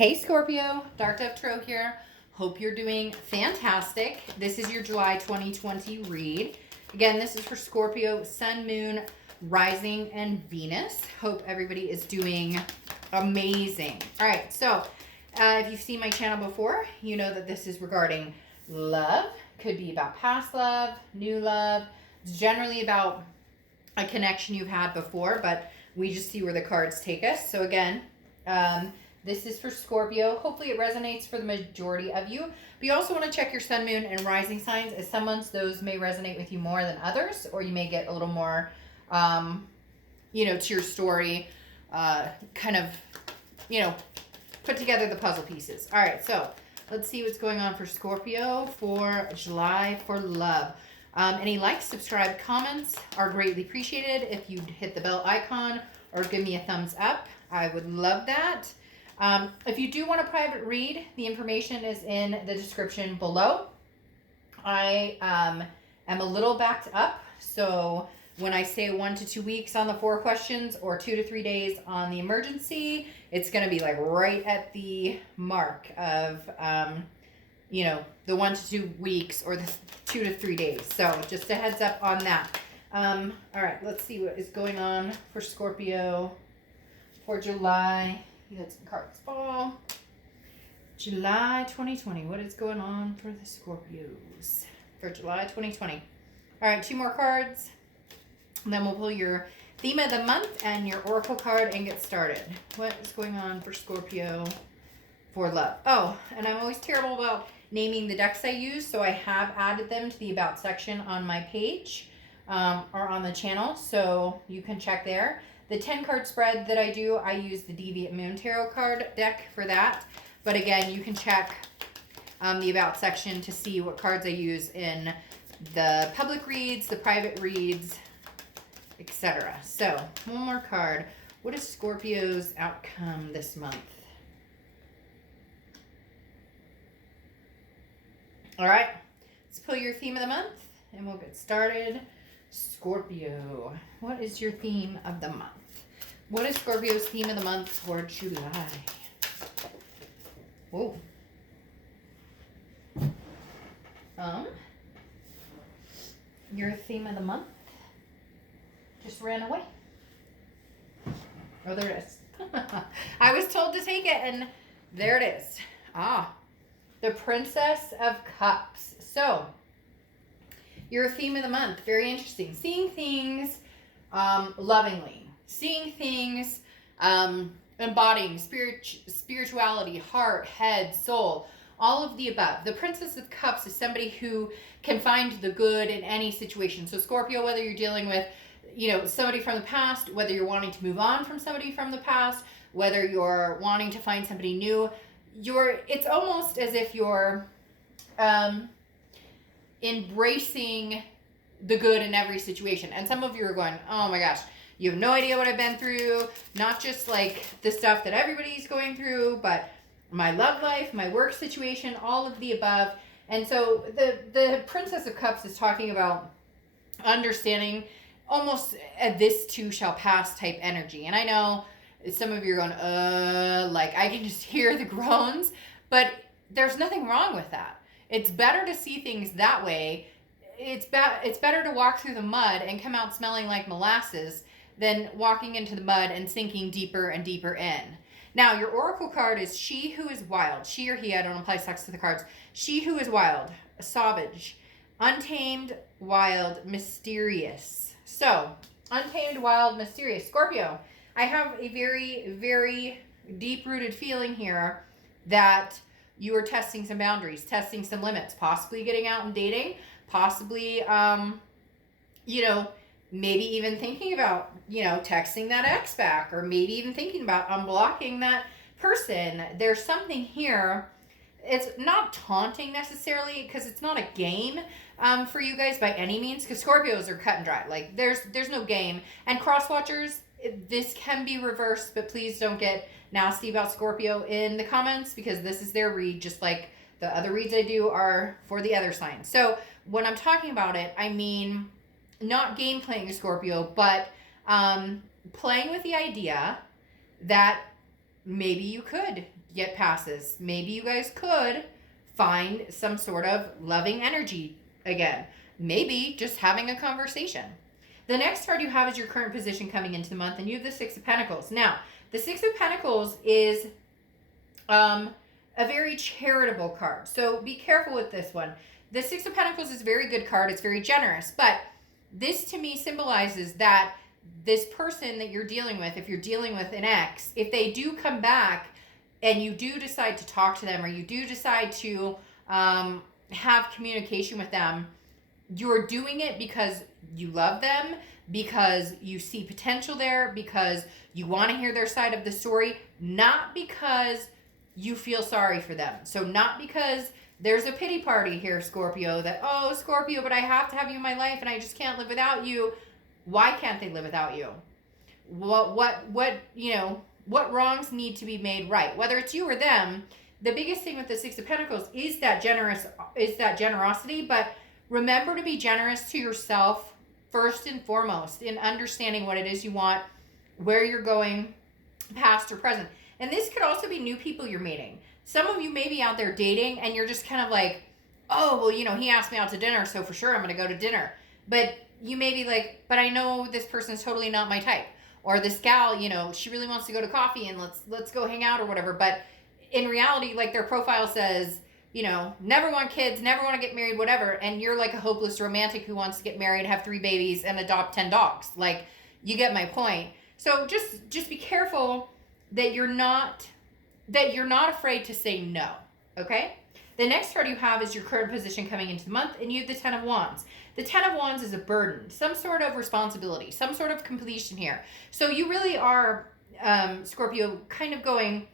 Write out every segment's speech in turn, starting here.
Hey Scorpio, Dark Dove Tarot here. Hope you're doing fantastic. This is your July 2020 read. Again, this is for Scorpio, Sun, Moon, Rising, and Venus. Hope everybody is doing amazing. All right, so if you've seen my channel before, you know that this is regarding love. Could be about past love, new love. It's generally about a connection you've had before, but we just see where the cards take us. So again, this is for Scorpio. Hopefully it resonates for the majority of you. But you also want to check your sun, moon, and rising signs, as someone's those may resonate with you more than others, or you may get a little more, to your story, kind of, put together the puzzle pieces. All right, so let's see what's going on for Scorpio for July for love. Any likes, subscribe, comments are greatly appreciated. If you'd hit the bell icon or give me a thumbs up, I would love that. If you do want a private read, the information is in the description below. I am a little backed up, so when I say 1 to 2 weeks on the 4 questions or 2 to 3 days on the emergency, it's going to be like right at the mark of, the 1 to 2 weeks or the 2 to 3 days. So just a heads up on that. All right, let's see what is going on for Scorpio for July. You had some cards fall. July 2020. What is going on for the Scorpios for July 2020? All right, 2 more cards. And then we'll pull your theme of the month and your oracle card and get started. What is going on for Scorpio for love? Oh, and I'm always terrible about naming the decks I use, so I have added them to the About section on my page or on the channel, so you can check there. The 10-card spread that I do, I use the Deviant Moon Tarot card deck for that. But again, you can check the About section to see what cards I use in the public reads, the private reads, etc. So, one more card. What is Scorpio's outcome this month? All right, let's pull your theme of the month and we'll get started. Scorpio, what is your theme of the month? What is Scorpio's theme of the month for July? Whoa. Your theme of the month just ran away. Oh, there it is. I was told to take it, and there it is. The Princess of Cups. So, your theme of the month, very interesting. Seeing things lovingly. Seeing things embodying spirituality, heart, head, soul, all of the above. The Princess of Cups is somebody who can find the good in any situation. So Scorpio, whether you're dealing with, somebody from the past, whether you're wanting to move on from somebody from the past, whether you're wanting to find somebody new, it's almost as if you're embracing the good in every situation. And some of you are going, oh my gosh, you have no idea what I've been through. Not just like the stuff that everybody's going through, but my love life, my work situation, all of the above. And so the Princess of Cups is talking about understanding almost a this too shall pass type energy. And I know some of you are going, I can just hear the groans, but there's nothing wrong with that. It's better to see things that way. It's better to walk through the mud and come out smelling like molasses than walking into the mud and sinking deeper and deeper in. Now, your oracle card is She Who Is Wild. She or he, I don't apply sex to the cards. She Who Is Wild, savage, untamed, wild, mysterious. So, untamed, wild, mysterious. Scorpio, I have a very, very deep-rooted feeling here that you are testing some boundaries, testing some limits, possibly getting out and dating, possibly, maybe even thinking about, texting that ex back, or maybe even thinking about unblocking that person. There's something here. It's not taunting necessarily, because it's not a game for you guys by any means, because Scorpios are cut and dry. Like, there's no game. And cross-watchers, this can be reversed, but please don't get nasty about Scorpio in the comments, because this is their read, just like the other reads I do are for the other signs. So when I'm talking about it, I mean not game playing Scorpio, but playing with the idea that maybe you could get past this. Maybe you guys could find some sort of loving energy again. Maybe just having a conversation. The next card you have is your current position coming into the month, and you have the Six of Pentacles. Now, the Six of Pentacles is a very charitable card. So be careful with this one. The Six of Pentacles is a very good card. It's very generous. But this to me symbolizes that this person that you're dealing with, if you're dealing with an ex, if they do come back and you do decide to talk to them, or you do decide to have communication with them, you're doing it because you love them, because you see potential there, because you want to hear their side of the story, not because you feel sorry for them. So not because there's a pity party here, Scorpio, that, oh, Scorpio, but I have to have you in my life and I just can't live without you. Why can't they live without you? What wrongs need to be made right? Whether it's you or them, the biggest thing with the Six of Pentacles is that generosity, but remember to be generous to yourself first and foremost in understanding what it is you want, where you're going, past or present. And this could also be new people you're meeting. Some of you may be out there dating and you're just kind of like, oh, well, he asked me out to dinner, so for sure I'm going to go to dinner. But you may be like, but I know this person's totally not my type. Or this gal, she really wants to go to coffee and let's go hang out or whatever. But in reality, like their profile says, never want kids, never want to get married, whatever. And you're like a hopeless romantic who wants to get married, have 3 babies, and adopt 10 dogs. Like, you get my point. So just be careful that you're not afraid to say no, okay? The next card you have is your current position coming into the month, and you have the Ten of Wands. The Ten of Wands is a burden, some sort of responsibility, some sort of completion here. So you really are, Scorpio, kind of going,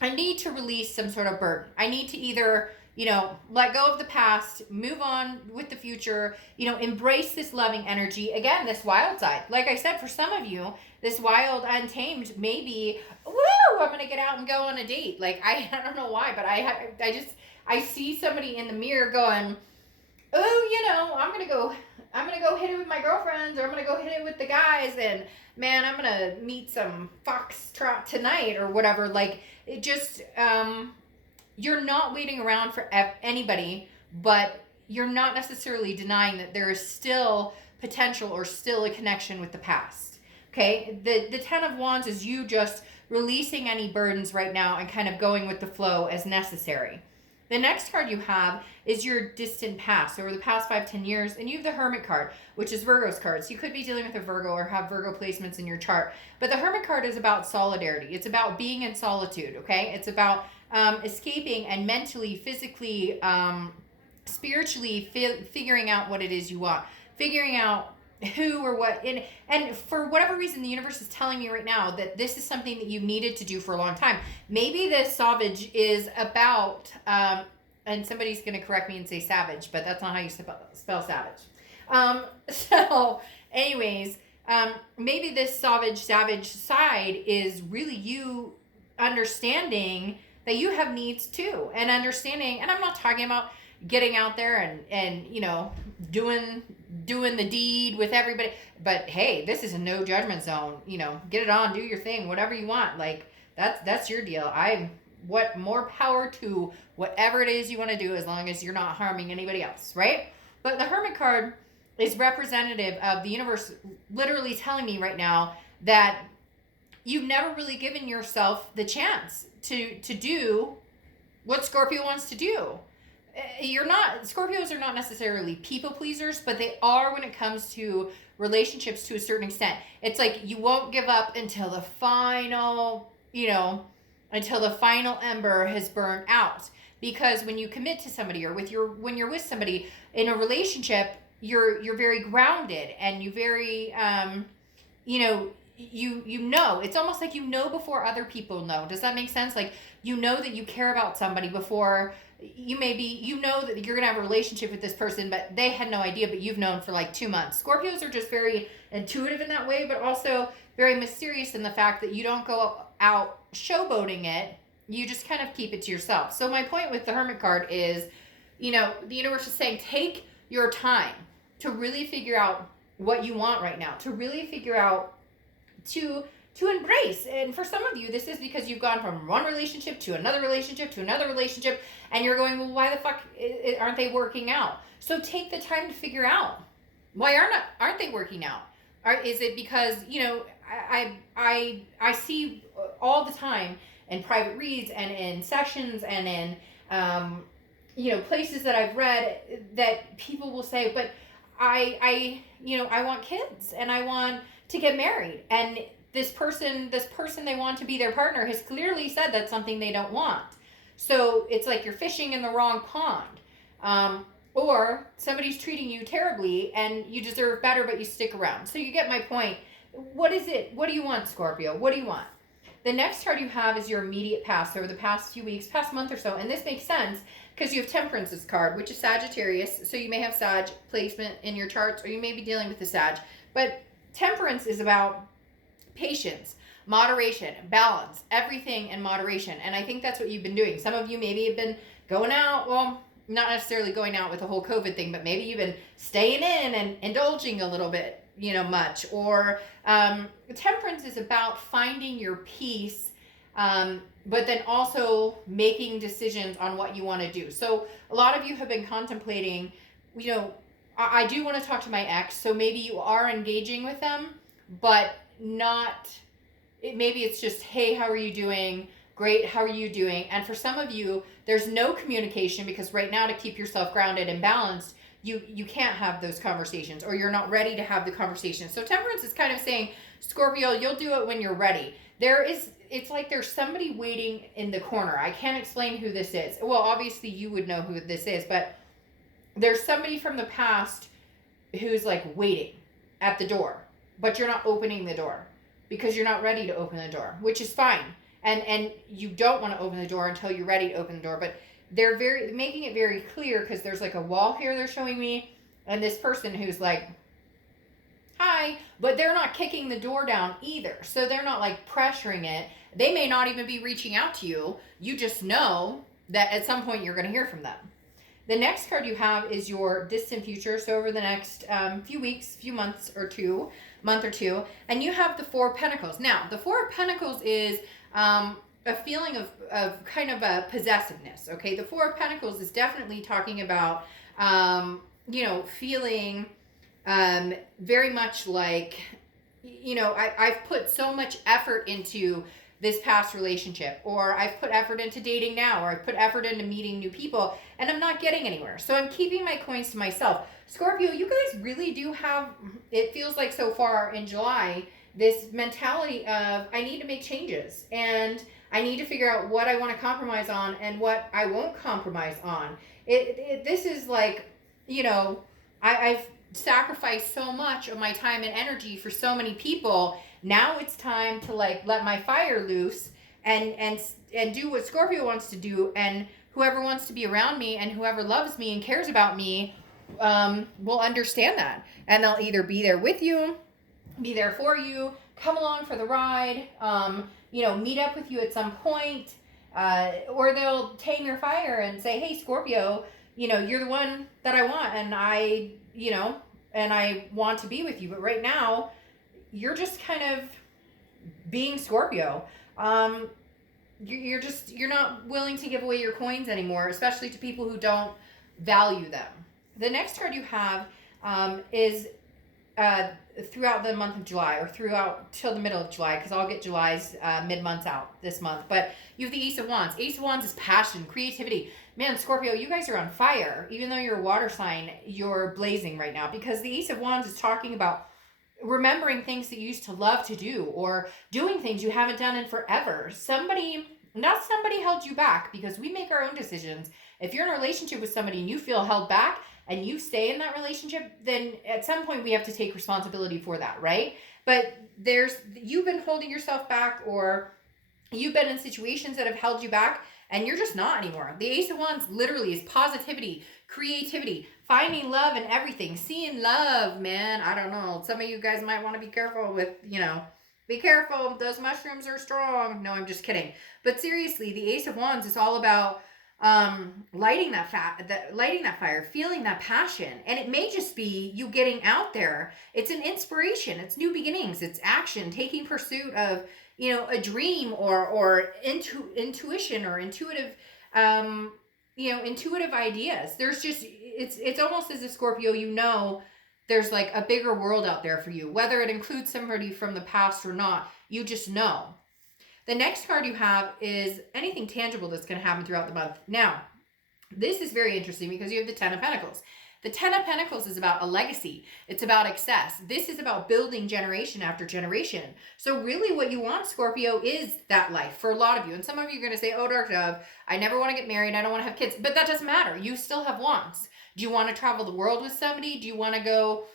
I need to release some sort of burden. I need to either, let go of the past, move on with the future, embrace this loving energy. Again, this wild side. Like I said, for some of you, this wild, untamed, maybe, woo, I'm going to get out and go on a date. Like, I don't know why, but I see somebody in the mirror going, oh, I'm going to go hit it with my girlfriends, or I'm going to go hit it with the guys, and man, I'm going to meet some foxtrot tonight or whatever. Like, it just, you're not waiting around for anybody, but you're not necessarily denying that there is still potential or still a connection with the past. Okay, the Ten of Wands is you just releasing any burdens right now and kind of going with the flow as necessary. The next card you have is your distant past, over the past 5-10 years, and you have the Hermit card, which is Virgo's card. So you could be dealing with a Virgo or have Virgo placements in your chart. But the Hermit card is about solidarity. It's about being in solitude, okay? It's about escaping and mentally, physically, spiritually figuring out what it is you want, figuring out who or what, and for whatever reason, the universe is telling me right now that this is something that you've needed to do for a long time. Maybe this savage is about, and somebody's going to correct me and say savage, but that's not how you spell savage. So anyways, maybe this savage side is really you understanding that you have needs too, and understanding, and I'm not talking about getting out there and doing the deed with everybody, but hey, this is a no judgment zone. Get it on, do your thing, whatever you want. Like, that's your deal. What more power to whatever it is you want to do, as long as you're not harming anybody else, right? But the Hermit card is representative of the universe literally telling me right now that you've never really given yourself the chance to do what Scorpio wants to do. Scorpios are not necessarily people pleasers, but they are when it comes to relationships to a certain extent. It's like you won't give up until the final, until the final ember has burned out. Because when you commit to somebody, or when you're with somebody in a relationship, you're very grounded, and you very, it's almost like before other people know. Does that make sense? Like, that you care about somebody before you that you're going to have a relationship with this person, but they had no idea, but you've known for like 2 months. Scorpios are just very intuitive in that way, but also very mysterious in the fact that you don't go out showboating it. You just kind of keep it to yourself. So my point with the Hermit card is, the universe is saying, take your time to really figure out what you want right now, to really figure out, to to embrace. And for some of you, this is because you've gone from one relationship to another relationship to another relationship, and you're going, well, why the fuck aren't they working out? So take the time to figure out, why aren't they working out? Is it because, I see all the time in private reads and in sessions and in places that I've read that people will say, but I want kids and I want to get married, and this person they want to be their partner has clearly said that's something they don't want. So it's like you're fishing in the wrong pond. Or somebody's treating you terribly and you deserve better, but you stick around. So you get my point. What is it? What do you want, Scorpio? What do you want? The next card you have is your immediate past, over the past few weeks, past month or so. And this makes sense because you have Temperance's card, which is Sagittarius. So you may have Sag placement in your charts, or you may be dealing with the Sag. But Temperance is about patience, moderation, balance, everything in moderation. And I think that's what you've been doing. Some of you maybe have been going out, well, not necessarily going out with the whole COVID thing, but maybe you've been staying in and indulging a little bit, much. Or Temperance is about finding your peace, but then also making decisions on what you want to do. So a lot of you have been contemplating, I do want to talk to my ex, so maybe you are engaging with them, but maybe it's just, hey, how are you doing? Great, how are you doing? And for some of you, there's no communication, because right now, to keep yourself grounded and balanced, you can't have those conversations, or you're not ready to have the conversation. So Temperance is kind of saying, Scorpio, you'll do it when you're ready. It's like there's somebody waiting in the corner. I can't explain who this is. Well, obviously you would know who this is, but there's somebody from the past who's like waiting at the door, but you're not opening the door because you're not ready to open the door, which is fine. And you don't want to open the door until you're ready to open the door. But they're making it very clear, because there's like a wall here they're showing me, and this person who's like, hi, but they're not kicking the door down either. So they're not like pressuring it. They may not even be reaching out to you. You just know that at some point you're going to hear from them. The next card you have is your distant future. So over the next few weeks, month or two, and you have the Four of Pentacles. Now, the Four of Pentacles is a feeling of kind of a possessiveness, okay? The Four of Pentacles is definitely talking about, feeling very much like, I've put so much effort into this past relationship, or I've put effort into dating now, or I've put effort into meeting new people, and I'm not getting anywhere. So I'm keeping my coins to myself. Scorpio, you guys really do have, it feels like so far in July, this mentality of, I need to make changes, and I need to figure out what I want to compromise on and what I won't compromise on. This is like, I've sacrificed so much of my time and energy for so many people. Now it's time to like let my fire loose and do what Scorpio wants to do, and whoever wants to be around me and whoever loves me and cares about me will understand that, and they'll either be there with you, be there for you, come along for the ride, meet up with you at some point, or they'll tame your fire and say, hey, Scorpio, you're the one that I want, and I want to be with you, but right now you're just kind of being Scorpio. You're not willing to give away your coins anymore, especially to people who don't value them. The next card you have is throughout the month of July, or throughout till the middle of July, because I'll get July's mid-months out this month. But you have the Ace of Wands. Ace of Wands is passion, creativity. Man, Scorpio, you guys are on fire. Even though you're a water sign, you're blazing right now, because the Ace of Wands is talking about remembering things that you used to love to do, or doing things you haven't done in forever. Somebody held you back, because we make our own decisions. If you're in a relationship with somebody and you feel held back and you stay in that relationship, then at some point we have to take responsibility for that, right? But you've been holding yourself back, or you've been in situations that have held you back, and you're just not anymore. The Ace of Wands literally is positivity, creativity, finding love in everything, seeing love, man. I don't know. Some of you guys might want to be careful with, be careful. Those mushrooms are strong. No, I'm just kidding. But seriously, the Ace of Wands is all about lighting that fire, feeling that passion. And it may just be you getting out there. It's an inspiration. It's new beginnings. It's action, taking pursuit of, a dream or intuition or intuitive, intuitive ideas. There's just, it's almost as a Scorpio, there's like a bigger world out there for you, whether it includes somebody from the past or not, you just know. The next card you have is anything tangible that's going to happen throughout the month. Now, this is very interesting because you have the Ten of Pentacles. The Ten of Pentacles is about a legacy. It's about excess. This is about building generation after generation. So really what you want, Scorpio, is that life for a lot of you. And some of you are going to say, oh, Dark Dove, I never want to get married. I don't want to have kids. But that doesn't matter. You still have wants. Do you want to travel the world with somebody? Do you want to go,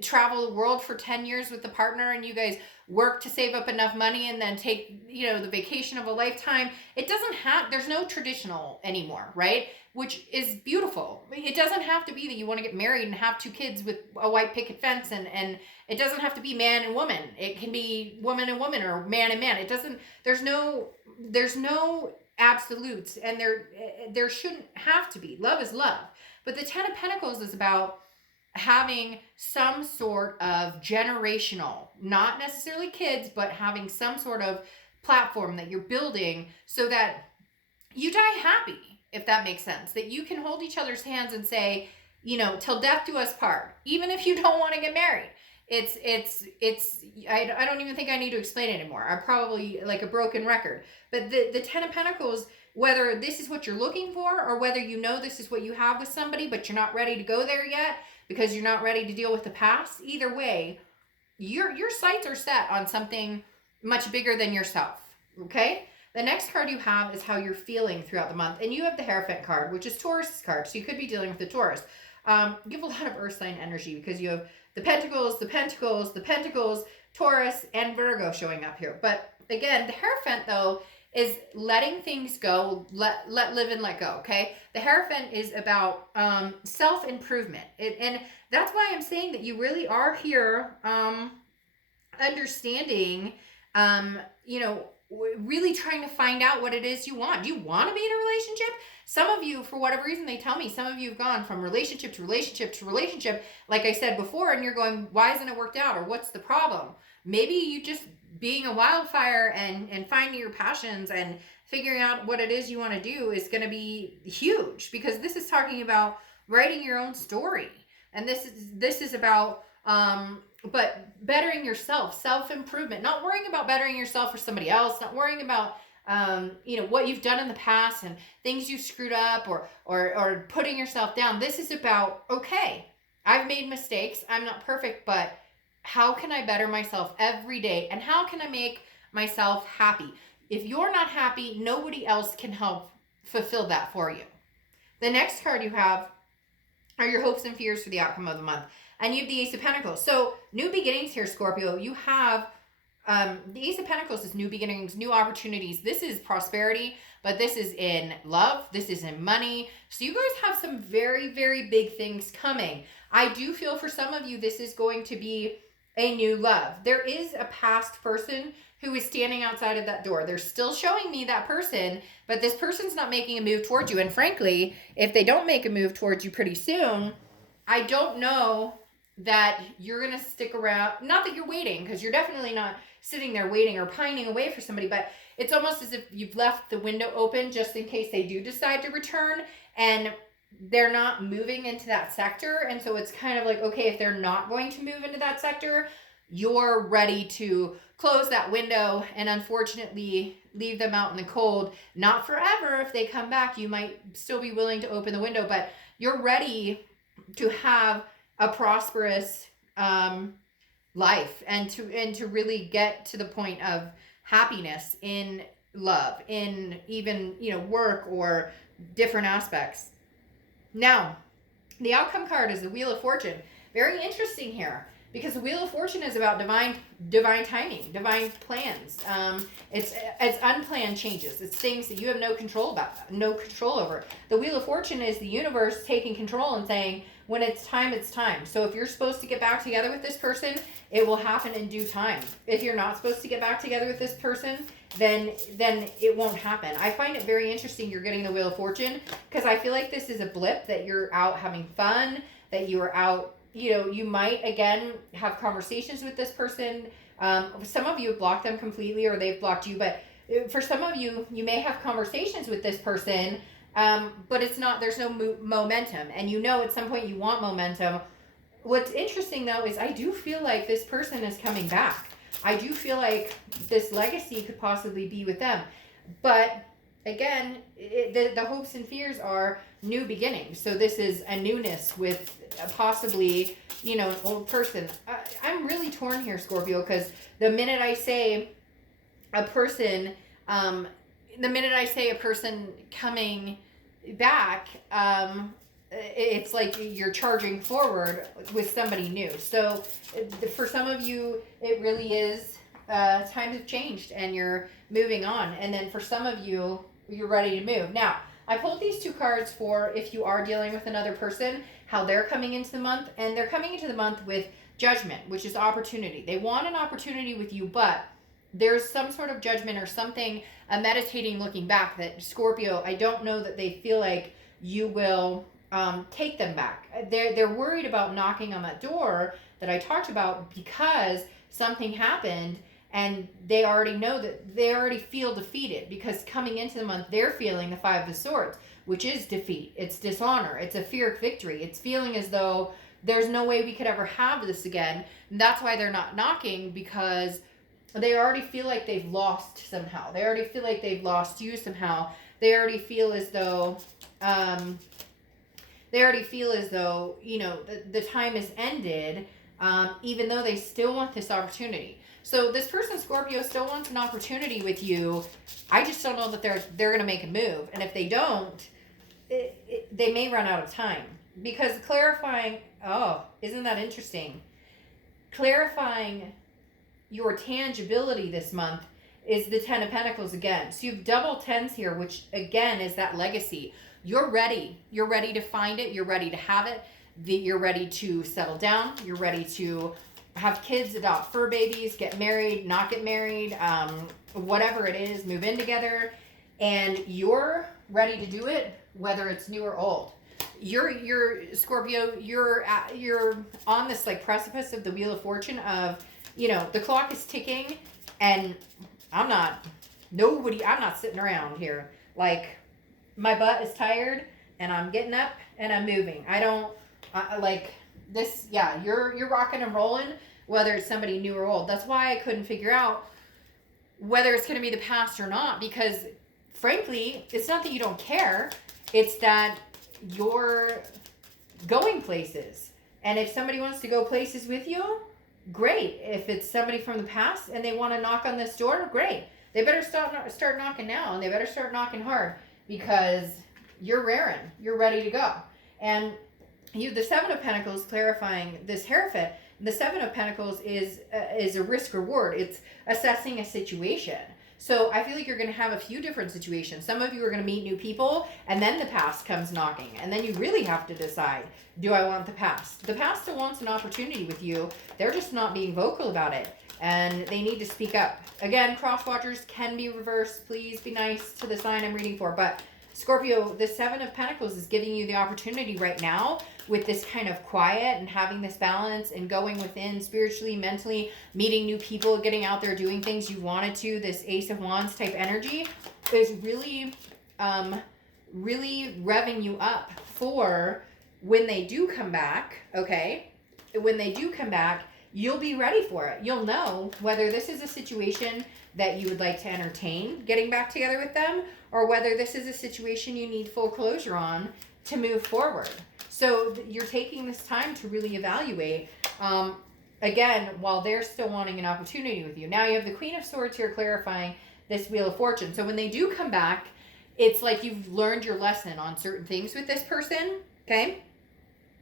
travel the world for 10 years with the partner and you guys work to save up enough money and then take, the vacation of a lifetime? There's no traditional anymore, right? Which is beautiful. It doesn't have to be that you want to get married and have 2 kids with a white picket fence, and it doesn't have to be man and woman. It can be woman and woman or man and man. There's no absolutes, and there shouldn't have to be. Love is love. But the Ten of Pentacles is about having some sort of generational, not necessarily kids, but having some sort of platform that you're building so that you die happy, if that makes sense. That you can hold each other's hands and say, till death do us part, even if you don't want to get married. I don't even think I need to explain it anymore. I'm probably like a broken record. But the Ten of Pentacles, whether this is what you're looking for or whether this is what you have with somebody, but you're not ready to go there yet because you're not ready to deal with the past, either way, your sights are set on something much bigger than yourself, okay? The next card you have is how you're feeling throughout the month. And you have the Hierophant card, which is Taurus card. So you could be dealing with the Taurus. You have a lot of earth sign energy because you have the Pentacles, the Pentacles, the Pentacles, Taurus, and Virgo showing up here. But again, the Hierophant, though, is letting things go, let live and let go, okay? The Hierophant is about self-improvement. And that's why I'm saying that you really are here understanding, really trying to find out what it is you want. Do you want to be in a relationship? Some of you, for whatever reason, they tell me, some of you have gone from relationship to relationship to relationship, like I said before, and you're going, why hasn't it worked out? Or what's the problem? Maybe you just being a wildfire and finding your passions and figuring out what it is you want to do is going to be huge, because this is talking about writing your own story. And this is about, but bettering yourself, self-improvement, not worrying about bettering yourself for somebody else, not worrying about, what you've done in the past and things you've screwed up or putting yourself down. This is about, okay, I've made mistakes. I'm not perfect, but how can I better myself every day? And how can I make myself happy? If you're not happy, nobody else can help fulfill that for you. The next card you have are your hopes and fears for the outcome of the month. And you have the Ace of Pentacles. So new beginnings here, Scorpio. You have the Ace of Pentacles is new beginnings, new opportunities. This is prosperity, but this is in love. This is in money. So you guys have some very, very big things coming. I do feel for some of you, this is going to be a new love. There is a past person who is standing outside of that door. They're still showing me that person, but this person's not making a move towards you. And frankly, if they don't make a move towards you pretty soon, I don't know that you're going to stick around. Not that you're waiting, because you're definitely not sitting there waiting or pining away for somebody, but it's almost as if you've left the window open just in case they do decide to return, and they're not moving into that sector. And so it's kind of like, okay, if they're not going to move into that sector, you're ready to close that window and unfortunately leave them out in the cold. Not forever. If they come back, you might still be willing to open the window, but you're ready to have a prosperous life and to really get to the point of happiness in love, in even, work or different aspects. Now, the outcome card is the Wheel of Fortune. Very interesting here. because the Wheel of Fortune is about divine timing, divine plans. It's unplanned changes. It's things that you have no control over. The Wheel of Fortune is the universe taking control and saying, when it's time, it's time. So if you're supposed to get back together with this person, it will happen in due time. If you're not supposed to get back together with this person, then it won't happen. I find it very interesting you're getting the Wheel of Fortune, because I feel like this is a blip, that you're out having fun, that you are out, you might, again, have conversations with this person. Some of you have blocked them completely, or they've blocked you, but for some of you, you may have conversations with this person, but there's no momentum, and at some point you want momentum. What's interesting, though, is I do feel like this person is coming back. I do feel like this legacy could possibly be with them. But again, the hopes and fears are new beginnings. So this is a newness with possibly, an old person. I'm really torn here, Scorpio, because the minute I say a person coming back, it's like you're charging forward with somebody new. So for some of you, it really is times have changed and you're moving on. And then for some of you, you're ready to move. Now, I pulled these two cards for if you are dealing with another person, how they're coming into the month. And they're coming into the month with judgment, which is opportunity. They want an opportunity with you, but there's some sort of judgment or something, a meditating looking back, that Scorpio, I don't know that they feel like you will take them back. They're worried about knocking on that door that I talked about, because something happened and they already know that they already feel defeated, because coming into the month, they're feeling the Five of Swords, which is defeat. It's dishonor. It's a fear of victory. It's feeling as though there's no way we could ever have this again. And that's why they're not knocking, because they already feel like they've lost somehow. They already feel like they've lost you somehow. They already feel as though, the time has ended, even though they still want this opportunity. So this person, Scorpio, still wants an opportunity with you. I just don't know that they're going to make a move. And if they don't, they may run out of time. Because clarifying, isn't that interesting? Clarifying your tangibility this month is the Ten of Pentacles again. So you have double tens here, which again is that legacy. You're ready. You're ready to find it. You're ready to have it. You're ready to settle down. You're ready to have kids, adopt fur babies, get married, not get married, whatever it is, move in together. And you're ready to do it, whether it's new or old. You're Scorpio, you're on this like precipice of the Wheel of Fortune of, the clock is ticking, and I'm not sitting around here. Like, my butt is tired and I'm getting up and I'm moving. You're rocking and rolling, whether it's somebody new or old. That's why I couldn't figure out whether it's going to be the past or not, because frankly, it's not that you don't care. It's that you're going places. And if somebody wants to go places with you, great. If it's somebody from the past and they want to knock on this door, great. They better start knocking now, and they better start knocking hard, because you're raring. You're ready to go. And the Seven of Pentacles, clarifying this Hierophant, the Seven of Pentacles is a risk reward. It's assessing a situation. So I feel like you're going to have a few different situations. Some of you are going to meet new people, and then the past comes knocking. And then you really have to decide, do I want the past? The past still wants an opportunity with you. They're just not being vocal about it. And they need to speak up. Again, cross watchers can be reversed. Please be nice to the sign I'm reading for. But Scorpio, the Seven of Pentacles is giving you the opportunity right now with this kind of quiet and having this balance and going within spiritually, mentally, meeting new people, getting out there, doing things you wanted to. This Ace of Wands type energy is really, really revving you up for when they do come back, okay? When they do come back, you'll be ready for it. You'll know whether this is a situation that you would like to entertain getting back together with them, or whether this is a situation you need full closure on to move forward. So you're taking this time to really evaluate, again, while they're still wanting an opportunity with you. Now you have the Queen of Swords here clarifying this Wheel of Fortune. So when they do come back, it's like you've learned your lesson on certain things with this person, okay?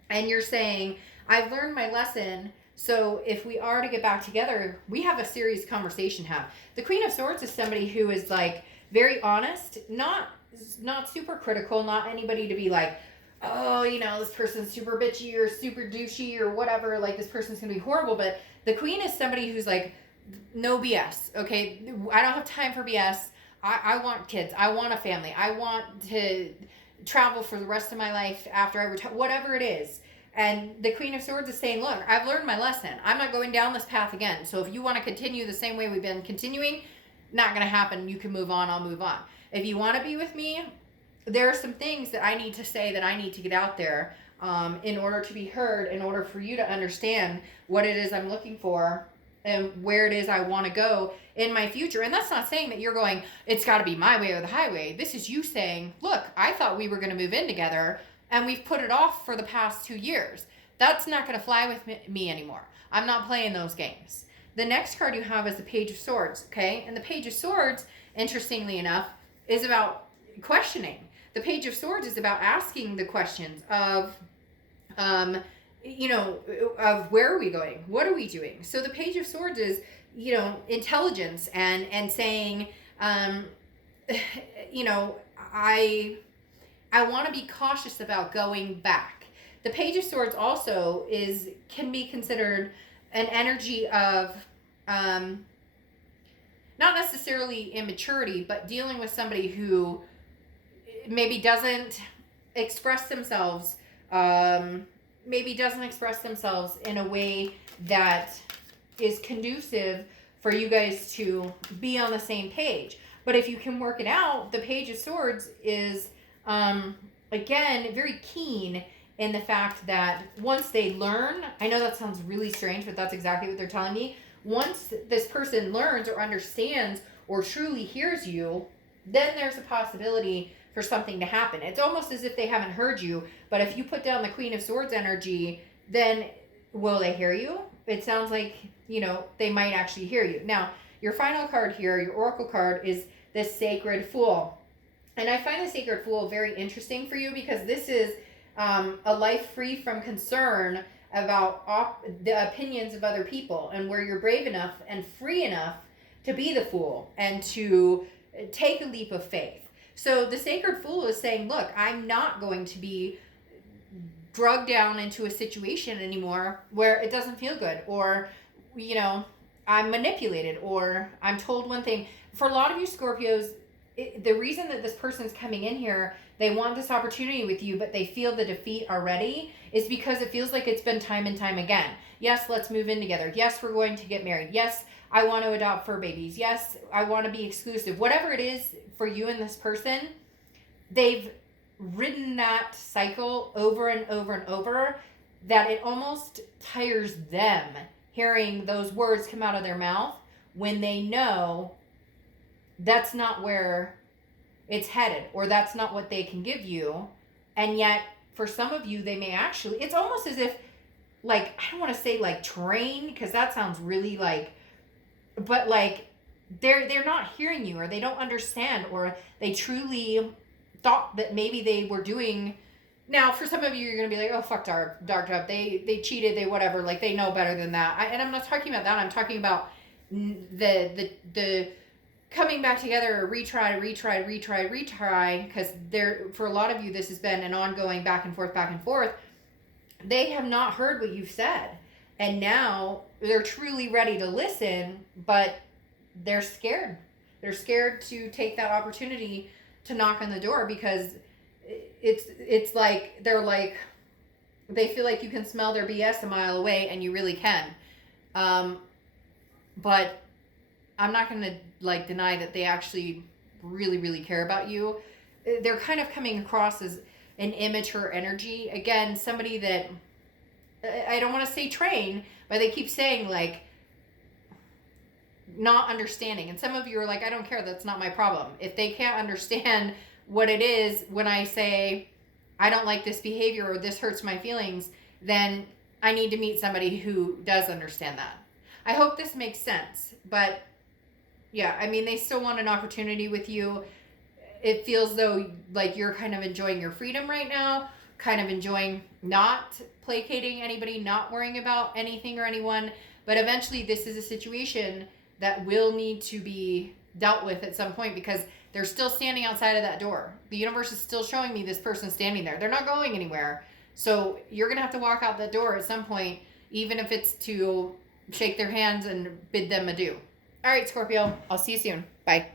And you're saying, I've learned my lesson. So if we are to get back together, we have a serious conversation to have. The Queen of Swords is somebody who is like very honest, not super critical, not anybody to be like, oh, you know, this person's super bitchy or super douchey or whatever, like this person's gonna be horrible. But the Queen is somebody who's like, no BS, okay? I don't have time for BS. I want kids. I want a family. I want to travel for the rest of my life after I retire, whatever it is. And the Queen of Swords is saying, look, I've learned my lesson. I'm not going down this path again. So if you want to continue the same way we've been continuing, not going to happen. You can move on. I'll move on. If you want to be with me, there are some things that I need to say, that I need to get out there in order to be heard, in order for you to understand what it is I'm looking for and where it is I want to go in my future. And that's not saying that you're going, it's got to be my way or the highway. This is you saying, look, I thought we were going to move in together and we've put it off for the past 2 years. That's not going to fly with me anymore. I'm not playing those games. The next card you have is the Page of Swords, okay? And the Page of Swords, interestingly enough, is about questioning. The Page of Swords is about asking the questions of, you know, of where are we going? What are we doing? So the Page of Swords is, you know, intelligence and saying, you know, I want to be cautious about going back. The Page of Swords also can be considered an energy of not necessarily immaturity, but dealing with somebody who maybe doesn't express themselves, in a way that is conducive for you guys to be on the same page. But if you can work it out, the Page of Swords is, again, very keen in the fact that once they learn, I know that sounds really strange, but that's exactly what they're telling me. Once this person learns or understands or truly hears you, then there's a possibility for something to happen. It's almost as if they haven't heard you, but if you put down the Queen of Swords energy, then will they hear you? It sounds like, you know, they might actually hear you. Now, your final card here, your Oracle card, is the Sacred Fool. And I find the Sacred Fool very interesting for you because this is a life free from concern about the opinions of other people, and where you're brave enough and free enough to be the fool and to take a leap of faith. So the Sacred Fool is saying, look, I'm not going to be drugged down into a situation anymore where it doesn't feel good, or, you know, I'm manipulated, or I'm told one thing. For a lot of you Scorpios, the reason that this person's coming in here, they want this opportunity with you, but they feel the defeat already, is because it feels like it's been time and time again. Yes, let's move in together. Yes, we're going to get married. Yes, I want to adopt fur babies. Yes, I want to be exclusive. Whatever it is for you and this person, they've ridden that cycle over and over and over, that it almost tires them hearing those words come out of their mouth when they know that's not where it's headed, or that's not what they can give you. And yet for some of you, they may actually, it's almost as if, like, I don't want to say like train, because that sounds really like, but like they're not hearing you, or they don't understand, or they truly thought that maybe they were doing. Now, for some of you, you're going to be like, oh, fuck Dark Dove. They cheated, they whatever. Like, they know better than that. And I'm not talking about that. I'm talking about the coming back together, retry, because for a lot of you, this has been an ongoing back and forth. They have not heard what you've said. And now they're truly ready to listen, but they're scared. They're scared to take that opportunity to knock on the door, because it's like they feel like you can smell their BS a mile away, and you really can. But I'm not going to like deny that they actually really, really care about you. They're kind of coming across as an immature energy. Again, somebody that, I don't want to say train, but they keep saying like not understanding. And some of you are like, I don't care. That's not my problem. If they can't understand what it is when I say, I don't like this behavior, or this hurts my feelings, then I need to meet somebody who does understand that. I hope this makes sense. But yeah, I mean, they still want an opportunity with you. It feels though like you're kind of enjoying your freedom right now, kind of enjoying not placating anybody, not worrying about anything or anyone. But eventually this is a situation that will need to be dealt with at some point, because they're still standing outside of that door. The universe is still showing me this person standing there. They're not going anywhere. So you're going to have to walk out that door at some point, even if it's to shake their hands and bid them adieu. All right, Scorpio, I'll see you soon. Bye.